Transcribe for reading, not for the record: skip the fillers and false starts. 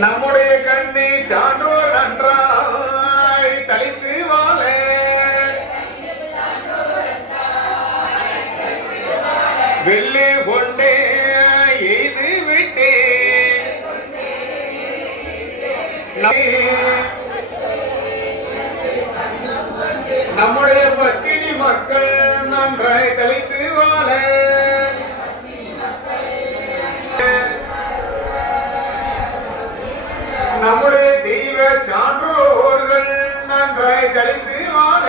நம்முடைய கண்ணி சான்றோர் நன்றாய் தளித்து வாழ வெள்ளி கொண்டே எய்து விட்டே நம்முடைய பத்தினி மக்கள் நன்றாய் தளித்து வாழ நம்முடைய தெய்வ சான்றோர்கள் நன்றாய் தளித்து வாழ